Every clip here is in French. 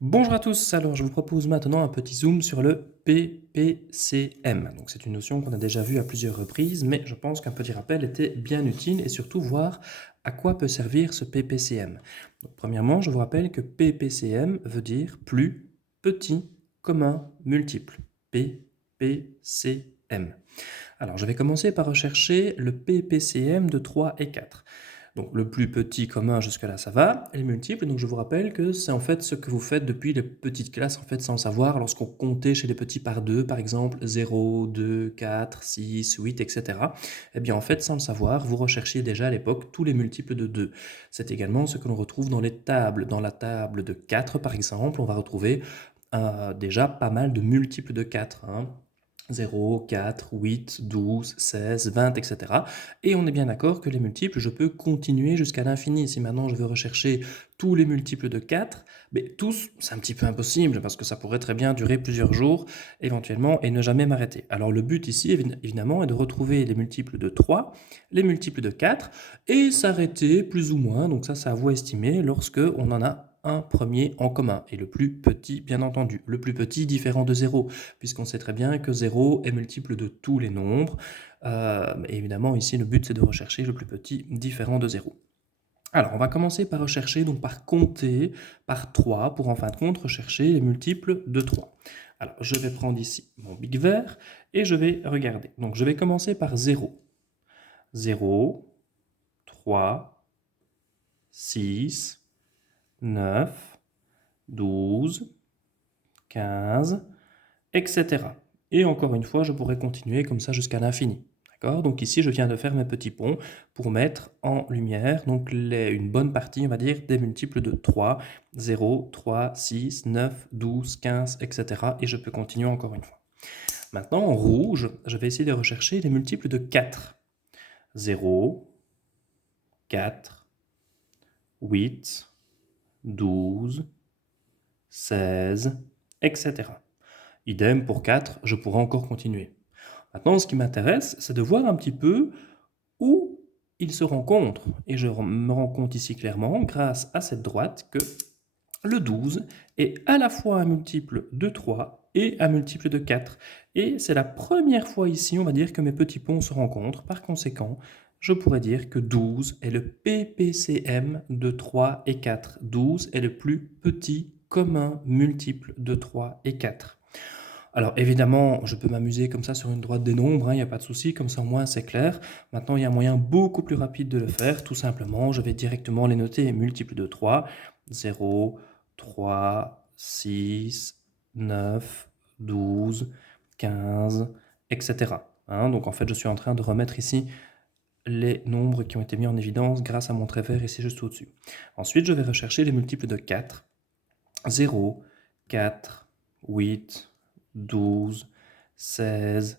Bonjour à tous, alors je vous propose maintenant un petit zoom sur le PPCM. Donc c'est une notion qu'on a déjà vue à plusieurs reprises, mais je pense qu'un petit rappel était bien utile et surtout voir à quoi peut servir ce PPCM. Donc, premièrement, je vous rappelle que PPCM veut dire plus petit commun multiple. PPCM. Alors je vais commencer par rechercher le PPCM de 3 et 4. Donc le plus petit commun jusque-là ça va, et les multiples, donc je vous rappelle que c'est en fait ce que vous faites depuis les petites classes en fait sans le savoir lorsqu'on comptait chez les petits par deux, par exemple 0, 2, 4, 6, 8, etc. Eh bien en fait sans le savoir, vous recherchiez déjà à l'époque tous les multiples de 2. C'est également ce que l'on retrouve dans les tables. Dans la table de 4 par exemple, on va retrouver déjà pas mal de multiples de 4. 0, 4, 8, 12, 16, 20, etc. Et on est bien d'accord que les multiples, je peux continuer jusqu'à l'infini. Si maintenant je veux rechercher tous les multiples de 4, mais tous, c'est un petit peu impossible parce que ça pourrait très bien durer plusieurs jours éventuellement et ne jamais m'arrêter. Alors le but ici, évidemment, est de retrouver les multiples de 3, les multiples de 4 et s'arrêter plus ou moins, donc ça c'est à vous estimer, lorsque on en a un premier en commun, et le plus petit bien entendu, le plus petit différent de 0, puisqu'on sait très bien que 0 est multiple de tous les nombres, et évidemment ici le but c'est de rechercher le plus petit différent de 0. Alors on va commencer par rechercher, donc par compter par 3, pour en fin de compte rechercher les multiples de 3. Alors je vais prendre ici mon big vert, et je vais regarder. Donc je vais commencer par 0. 0, 3, 6, 9, 12, 15, etc. Et encore une fois, je pourrais continuer comme ça jusqu'à l'infini. D'accord? Donc ici, je viens de faire mes petits ponts pour mettre en lumière donc une bonne partie, on va dire, des multiples de 3, 0, 3, 6, 9, 12, 15, etc. Et je peux continuer encore une fois. Maintenant, en rouge, je vais essayer de rechercher les multiples de 4. 0, 4, 8, 12, 16, etc. Idem pour 4, je pourrais encore continuer. Maintenant, ce qui m'intéresse, c'est de voir un petit peu où ils se rencontrent. Et je me rends compte ici clairement, grâce à cette droite, que le 12 est à la fois un multiple de 3 et un multiple de 4. Et c'est la première fois ici, on va dire, que mes petits ponts se rencontrent. Par conséquent, je pourrais dire que 12 est le PPCM de 3 et 4. 12 est le plus petit commun multiple de 3 et 4. Alors évidemment, je peux m'amuser comme ça sur une droite des nombres, il n'y a pas de souci, comme ça au moins c'est clair. Maintenant, il y a un moyen beaucoup plus rapide de le faire, tout simplement, je vais directement les noter multiples de 3, 0, 3, 6, 9, 12, 15, etc. Donc en fait, je suis en train de remettre ici les nombres qui ont été mis en évidence grâce à mon trait vert ici juste au-dessus. Ensuite, je vais rechercher les multiples de 4, 0, 4, 8, 12, 16,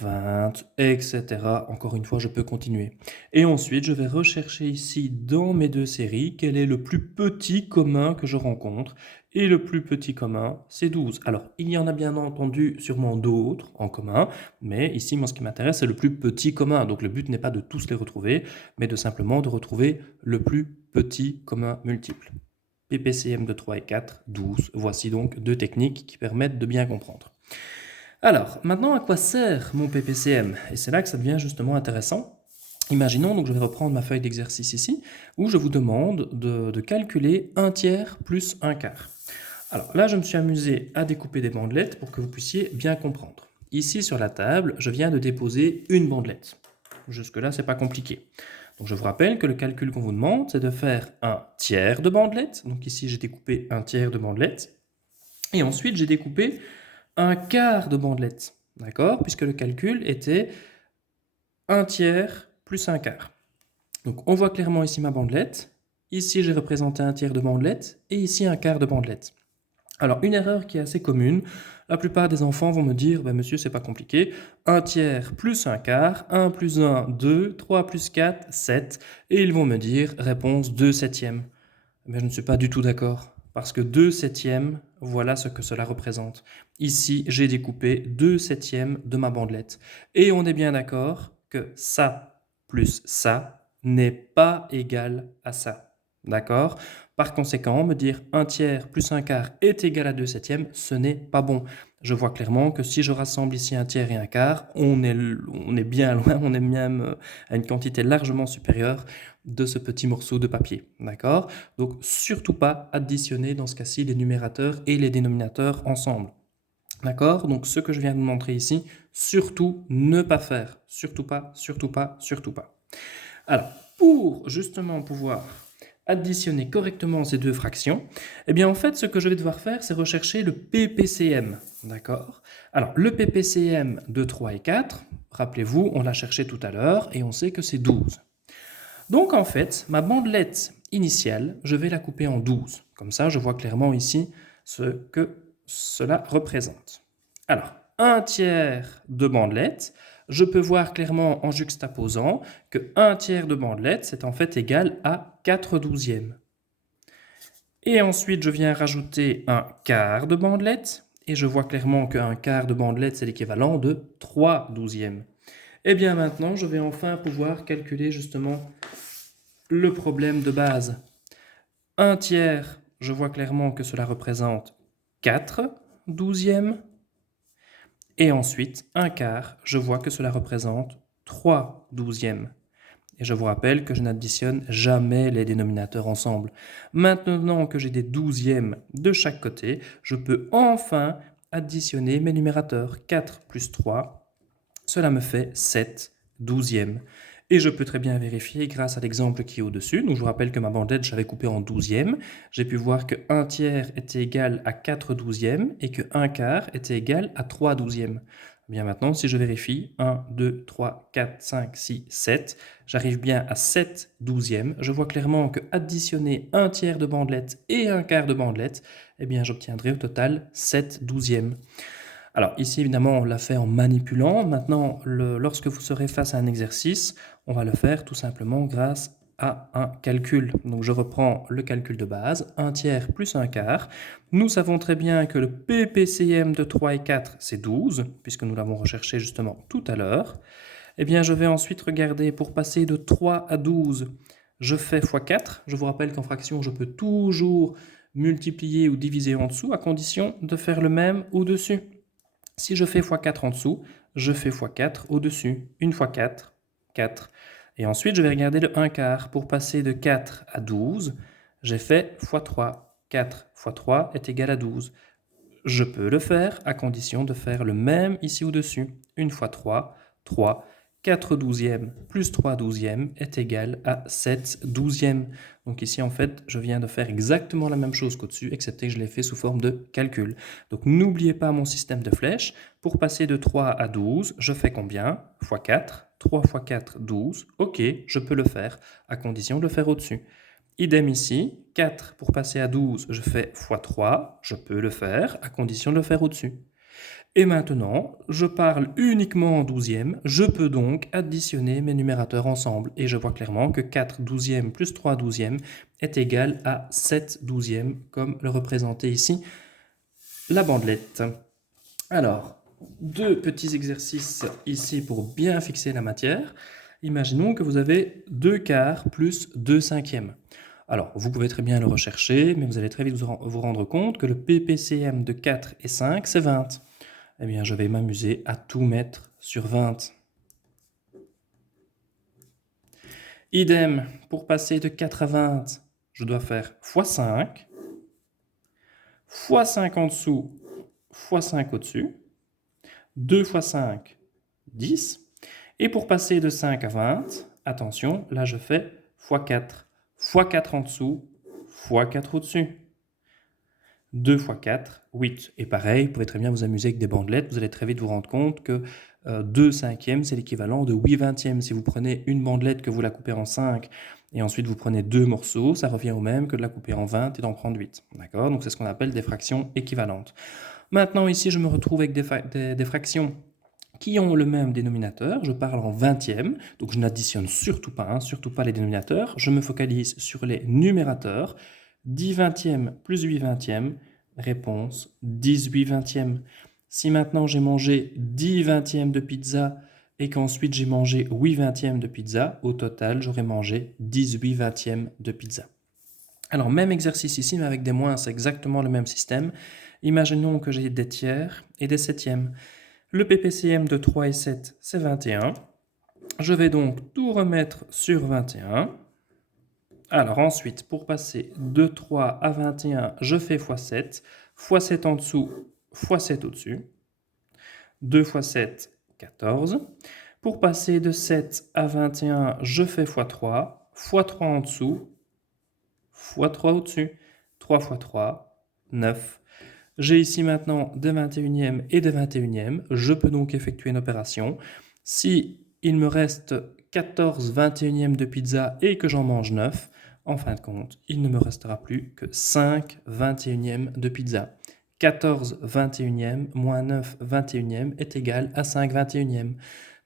20, etc. Encore une fois, je peux continuer. Et ensuite, je vais rechercher ici dans mes deux séries quel est le plus petit commun que je rencontre. Et le plus petit commun, c'est 12. Alors, il y en a bien entendu sûrement d'autres en commun, mais ici, moi, ce qui m'intéresse, c'est le plus petit commun. Donc, le but n'est pas de tous les retrouver, mais de simplement de retrouver le plus petit commun multiple. PPCM de 3 et 4, 12. Voici donc deux techniques qui permettent de bien comprendre. Alors, maintenant, à quoi sert mon PPCM? Et c'est là que ça devient justement intéressant. Imaginons, donc je vais reprendre ma feuille d'exercice ici, où je vous demande de calculer 1 tiers plus 1 quart. Alors là, je me suis amusé à découper des bandelettes pour que vous puissiez bien comprendre. Ici, sur la table, je viens de déposer une bandelette. Jusque-là, c'est pas compliqué. Donc je vous rappelle que le calcul qu'on vous demande, c'est de faire un tiers de bandelette. Donc ici, j'ai découpé un tiers de bandelette. Et ensuite, j'ai découpé un quart de bandelette. D'accord? Puisque le calcul était un tiers plus un quart. Donc on voit clairement ici ma bandelette. Ici, j'ai représenté un tiers de bandelette. Et ici, un quart de bandelette. Alors, une erreur qui est assez commune, la plupart des enfants vont me dire, bah, monsieur, c'est pas compliqué, un tiers plus un quart, 1 plus 1, 2, 3 plus 4, 7, et ils vont me dire, réponse 2 septièmes. Mais je ne suis pas du tout d'accord, parce que 2 septièmes, voilà ce que cela représente. Ici, j'ai découpé 2 septièmes de ma bandelette. Et on est bien d'accord que ça plus ça n'est pas égal à ça. D'accord? Par conséquent, me dire 1 tiers plus 1 quart est égal à 2 septièmes, ce n'est pas bon. Je vois clairement que si je rassemble ici 1 tiers et 1 quart, on est bien loin, on est même à une quantité largement supérieure de ce petit morceau de papier. D'accord? Donc, surtout pas additionner dans ce cas-ci les numérateurs et les dénominateurs ensemble. D'accord? Donc, ce que je viens de vous montrer ici, surtout ne pas faire. Surtout pas, surtout pas, surtout pas. Alors, pour justement pouvoir additionner correctement ces deux fractions, eh bien en fait, ce que je vais devoir faire, c'est rechercher le PPCM. D'accord? Alors, le PPCM de 3 et 4, rappelez-vous, on l'a cherché tout à l'heure et on sait que c'est 12. Donc en fait, ma bandelette initiale, je vais la couper en 12. Comme ça, je vois clairement ici ce que cela représente. Alors, 1 tiers de bandelette, je peux voir clairement en juxtaposant que 1 tiers de bandelette, c'est en fait égal à 4 douzièmes. Et ensuite, je viens rajouter un quart de bandelette, et je vois clairement qu'un quart de bandelette, c'est l'équivalent de 3 douzièmes. Et bien maintenant, je vais enfin pouvoir calculer justement le problème de base. 1 tiers, je vois clairement que cela représente 4 douzièmes. Et ensuite, 1 quart, je vois que cela représente 3 douzièmes. Et je vous rappelle que je n'additionne jamais les dénominateurs ensemble. Maintenant que j'ai des douzièmes de chaque côté, je peux enfin additionner mes numérateurs. 4 plus 3, cela me fait 7 douzièmes. Et je peux très bien vérifier grâce à l'exemple qui est au-dessus. Donc je vous rappelle que ma bandelette, j'avais coupé en douzièmes. J'ai pu voir que 1 tiers était égal à 4 douzièmes et que 1 quart était égal à 3 douzièmes. Bien maintenant, si je vérifie, 1, 2, 3, 4, 5, 6, 7, j'arrive bien à 7 douzièmes. Je vois clairement que additionner 1 tiers de bandelette et 1 quart de bandelette, eh bien j'obtiendrai au total 7 douzièmes. Alors ici, évidemment, on l'a fait en manipulant. Maintenant, lorsque vous serez face à un exercice, on va le faire tout simplement grâce à un calcul. Donc je reprends le calcul de base, 1 tiers plus 1 quart. Nous savons très bien que le PPCM de 3 et 4, c'est 12, puisque nous l'avons recherché justement tout à l'heure. Eh bien, je vais ensuite regarder pour passer de 3 à 12, je fais x 4. Je vous rappelle qu'en fraction, je peux toujours multiplier ou diviser en dessous, à condition de faire le même au-dessus. Si je fais x4 en dessous, je fais x4 au-dessus. 1 fois 4, 4. Et ensuite, je vais regarder le 1 quart. Pour passer de 4 à 12, j'ai fait x3. 4 fois 3 est égal à 12. Je peux le faire à condition de faire le même ici au-dessus. 1 fois 3, 3. 4 douzièmes plus 3 douzièmes est égal à 7 douzièmes. Donc ici, en fait, je viens de faire exactement la même chose qu'au-dessus, excepté que je l'ai fait sous forme de calcul. Donc n'oubliez pas mon système de flèches. Pour passer de 3 à 12, je fais combien? Fois 4. 3 fois 4, 12. Ok, je peux le faire, à condition de le faire au-dessus. Idem ici, 4 pour passer à 12, je fais x3, je peux le faire, à condition de le faire au-dessus. Et maintenant, je parle uniquement en douzièmes, je peux donc additionner mes numérateurs ensemble. Et je vois clairement que 4 douzièmes plus 3 douzièmes est égal à 7 douzièmes, comme le représentait ici la bandelette. Alors, deux petits exercices ici pour bien fixer la matière. Imaginons que vous avez 2 quarts plus 2 cinquièmes. Alors, vous pouvez très bien le rechercher, mais vous allez très vite vous rendre compte que le PPCM de 4 et 5, c'est 20. Eh bien, je vais m'amuser à tout mettre sur 20. Idem, pour passer de 4 à 20, je dois faire x5, x5 en dessous, x5 au-dessus, 2 fois 5, 10. Et pour passer de 5 à 20, attention, là je fais x4. x4 en dessous, x4 au-dessus. 2 fois 4, 8. Et pareil, vous pouvez très bien vous amuser avec des bandelettes. Vous allez très vite vous rendre compte que 2 cinquièmes, c'est l'équivalent de 8 vingtièmes. Si vous prenez une bandelette, que vous la coupez en 5, et ensuite vous prenez 2 morceaux, ça revient au même que de la couper en 20 et d'en prendre 8. D'accord? Donc c'est ce qu'on appelle des fractions équivalentes. Maintenant, ici, je me retrouve avec des fractions qui ont le même dénominateur. Je parle en vingtièmes, donc je n'additionne surtout pas les dénominateurs. Je me focalise sur les numérateurs. 10 vingtièmes plus 8 vingtièmes, réponse 18 vingtièmes. Si maintenant j'ai mangé 10 vingtièmes de pizza et qu'ensuite j'ai mangé 8 vingtièmes de pizza, au total j'aurais mangé 18 vingtièmes de pizza. Alors, même exercice ici, mais avec des moins, c'est exactement le même système. Imaginons que j'ai des tiers et des septièmes. Le PPCM de 3 et 7, c'est 21. Je vais donc tout remettre sur 21. Alors ensuite, pour passer de 3 à 21, je fais x 7 en dessous, x 7 au-dessus. 2 fois 7, 14. Pour passer de 7 à 21, je fais x3 en dessous, x3 au-dessus. 3 fois 3, 9. J'ai ici maintenant des 21e et des 21e. Je peux donc effectuer une opération. Si il me reste 14 21e de pizza et que j'en mange 9, en fin de compte, il ne me restera plus que 5 21e de pizza. 14 21e moins 9 21e est égal à 5 21e.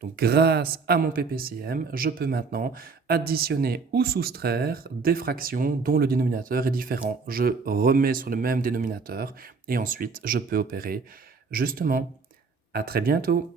Donc grâce à mon PPCM, je peux maintenant additionner ou soustraire des fractions dont le dénominateur est différent. Je remets sur le même dénominateur et ensuite je peux opérer justement. À très bientôt.